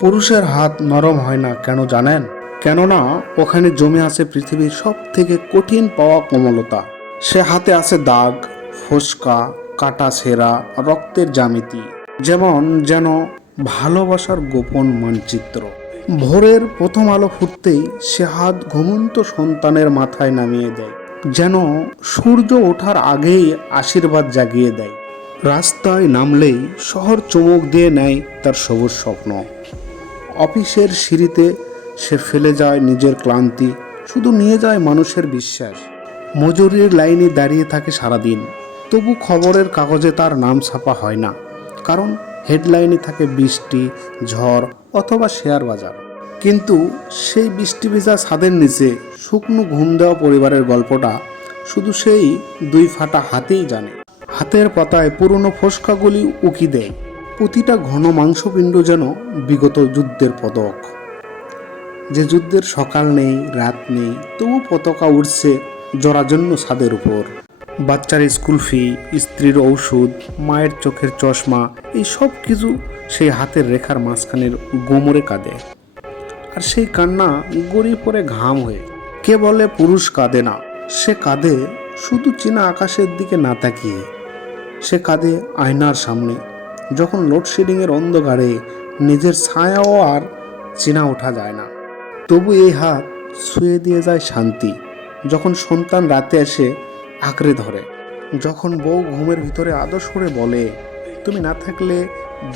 পুরুষের হাত নরম হয় না কেন জানেন? কেননা, ওখানে জমে আছে পৃথিবীর সব থেকে কঠিন পাওয়া কোমলতা। সে হাতে আছে দাগ, ফোসকা, কাটা সেরা রক্তের জ্যামিতি। যেমন যেন ভালোবাসার গোপন মানচিত্র। ভোরের প্রথম আলো ফুটতেই সে হাত ঘুমন্ত সন্তানের মাথায় নামিয়ে দেয়। যেন সূর্য ওঠার আগেই আশীর্বাদ জাগিয়ে দেয়। রাস্তায় নামলেই শহর চমক দিয়ে নেয় তার সবুজ স্বপ্ন। অফিসের সিঁড়িতে সে ফেলে যায় নিজের ক্লান্তি, শুধু নিয়ে যায় মানুষের বিশ্বাস। মজুরির লাইনে দাঁড়িয়ে থাকে সারাদিন। তবু খবরের কাগজে তার নাম ছাপা হয় না, কারণ হেডলাইনে থাকে বৃষ্টি, ঝড় অথবা শেয়ার বাজার। কিন্তু সেই বৃষ্টি ভেজা ছাদের নিচে শুকনো ঘুম দেওয়া পরিবারের গল্পটা শুধু সেই দুই ফাটা হাতেই জানে। হাতের পাতায় পুরনো ফোসকাগুলি উকি দেয়। প্রতিটা ঘন মাংসপিণ্ড যেন বিগত যুদ্ধের পদক। যে যুদ্ধের সকাল নেই, রাত নেই, তবু পতাকা উঠছে জরাজন্য ছাদের উপর। বাচ্চার স্কুল ফি, স্ত্রীর ঔষধ, মায়ের চোখের চশমা, এই সব কিছু সেই হাতের রেখার মাঝখানের গোমরে কাঁদে। আর সেই কান্না গড়িয়ে পড়ে ঘাম হয়ে। কে বলে পুরুষ কাঁদে না? সে কাঁদে শুধু চীনা আকাশের দিকে না তাকিয়ে। সে কাঁদে আয়নার সামনে। যখন লোডশেডিংয়ের অন্ধকারে নিজের ছায়াও আর চেনা ওঠা যায় না। তবু এই হাত ছুঁয়ে দিয়ে যায় শান্তি, যখন সন্তান রাতে এসে আঁকড়ে ধরে, যখন বউ ঘুমের ভিতরে আদর্শ করে বলে, তুমি না থাকলে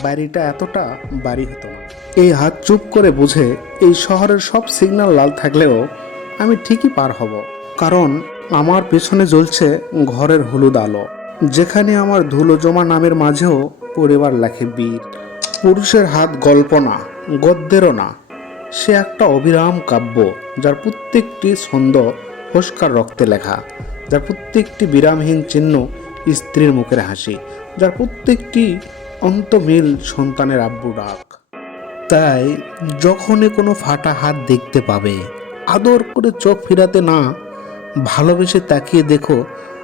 বাড়িটা এতটা বাড়ি হতো না। এই হাত চুপ করে বুঝে এই শহরের সব সিগন্যাল লাল থাকলেও আমি ঠিকই পার হব, কারণ আমার পেছনে জ্বলছে ঘরের হলুদ আলো, যেখানে আমার ধুলো জমা নামের মাঝেও পরিবার লেখে বীর। পুরুষের হাত গল্প না গদ্যেরও না। সে একটা অবিরাম কাব্য, যার প্রত্যেকটি ছন্দ ফস্কার রক্তে লেখা, যার প্রত্যেকটি বিরামহীন চিহ্ন স্ত্রীর মুখের হাসি, যার প্রত্যেকটি অন্তমিল সন্তানের আব্বু ডাক তাই যখনই কোনো ফাটা হাত দেখতে পাবে, আদর করে চোখ ফিরাতে না, ভালোবেসে তাকিয়ে দেখো,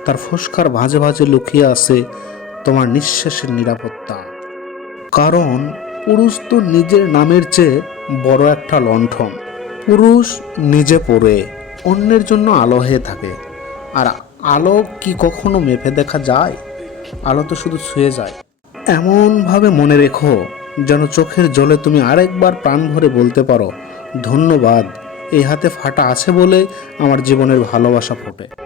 তার ফস্কার ভাঁজে ভাঁজে লুকিয়ে আছে তোমার নিঃশ্বাসের নিরাপত্তা। কারণ পুরুষ তো নিজের নামের চেয়ে বড় একটা লণ্ঠন। পুরুষ নিজে পড়ে, অন্যের জন্য আলো হয়ে থাকে। আর আলো কি কখনো মেপে দেখা যায়? আলো তো শুধু ছুঁয়ে যায়। এমনভাবে মনে রেখো, যেন চোখের জলে তুমি আরেকবার প্রাণ ভরে বলতে পারো, ধন্যবাদ এই হাতে ফাটা আছে বলে আমার জীবনের ভালোবাসা ফোটে।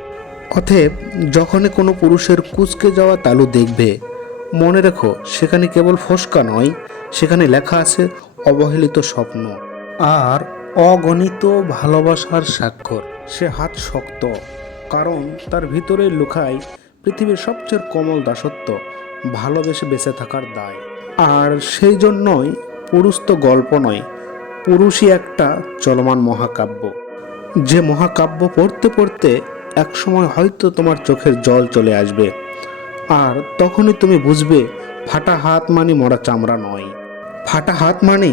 অতএব যখনই কোনো পুরুষের কুচকে যাওয়া তালু দেখবে, মনে রেখো, সেখানে কেবল ফসকা নয়, সেখানে লেখা আছে, অবহেলিত স্বপ্ন। আর অগণিত ভালোবাসার স্বাক্ষর, সে হাত শক্ত, কারণ তার ভিতরে লুকায় পৃথিবীর সবচেয়ে কোমল দাসত্ব, ভালোবেসে বেঁচে থাকার দায়। আর সেই জন্যই পুরুষ তো গল্প নয়, পুরুষই একটা চলমান মহাকাব্য। যে মহাকাব্য পড়তে পড়তে একসময় হয়তো তোমার চোখের জল চলে আসবে। আর তখনই তুমি বুঝবে, ফাটা হাত মানে মরা চামড়া নয়। ফাটা হাত মানে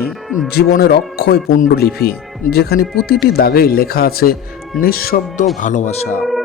জীবনের অক্ষয় পুণ্ডলিপি, যেখানে প্রতিটি দাগেই লেখা আছে, নিঃশব্দ ভালোবাসা।